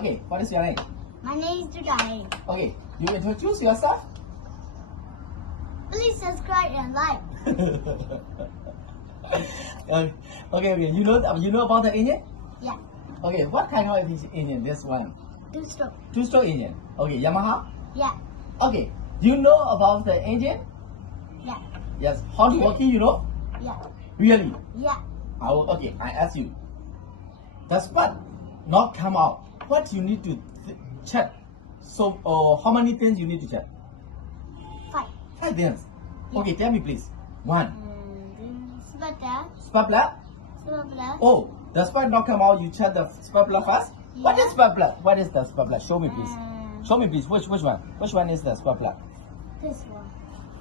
Okay, what is your name? My name is Dugai. Okay, you introduce yourself. Please subscribe and like. Okay. You know about the engine? Yeah. Okay, what kind of engine? This one. Two-stroke. Two-stroke engine. Okay, Yamaha. Yeah. Okay, you know about the engine? Yeah. Yes. Hot working, you know? Yeah. Really? Yeah. Okay, I ask you. The spark not come out. What you need to check? So, how many things you need to check? 5. 5 things. Yeah. Okay, tell me please. 1. Spark plug. Spark plug. Spark plug. Oh, the spark not come out. You check the spark plug first. Yeah. What is spark plug? What is the spark plug? Show me please. Show me please. Which one? Which one is the spark plug? This one.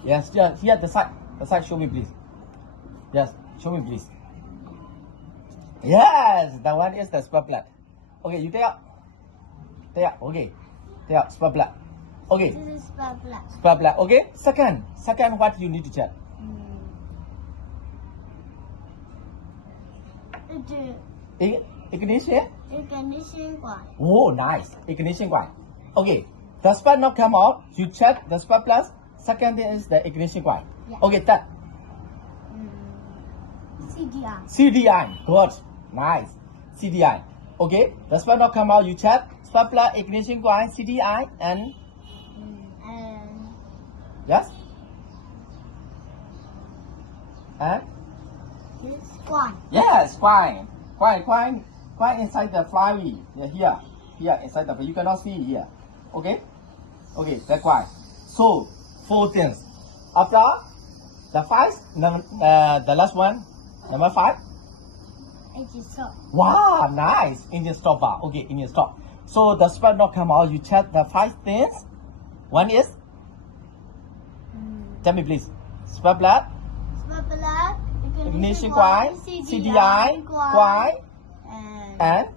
Yes, here the side. The side. Show me please. Yes, show me please. Yes, the one is the spark plug. Okay, you take out. Take out. Okay, take out spark plug. Okay, This is spark plug. spark plug. Okay. Second, what you need to check? Ignition. Ignition coil. Oh, nice. Ignition coil. Okay. The spark not come out. You check the spark plug. Second thing is the ignition coil. Yeah. Okay, that. CDI. CDI. Good. Nice. CDI. Okay. The spark not come out. You check spark plug, ignition coil, CDI, and And yes. And this coil. yes, fine. Quite inside the flywheel. Yeah, here inside the. You cannot see here. Okay. Okay, that's why. So 4 things. After the 5, the last one, number 5. Engine stop. Wow, nice. Engine stop bar. Okay, engine stop. So the spark not come out. You check the 5 things. One is. Tell me please. Spark plug, Spark plug. ignition coil, CDI, coil, and.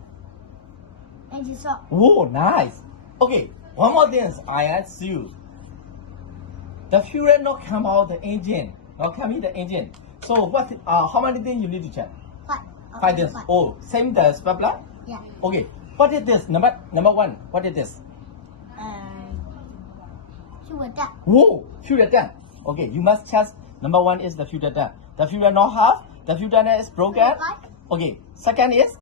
Engine stop. Oh, nice. Okay, one more thing I ask you. The fuel not come out the engine. Not coming the engine. So what? How many things you need to check? 5. 5 things. Oh, same the spark plug. Yeah. Okay. What is this? Number 1. What is this? Fuel tank. Oh, fuel tank. Okay, you must check. Number 1 is the fuel tank. The fuel not half. The fuel tank is broken. Okay. Second is.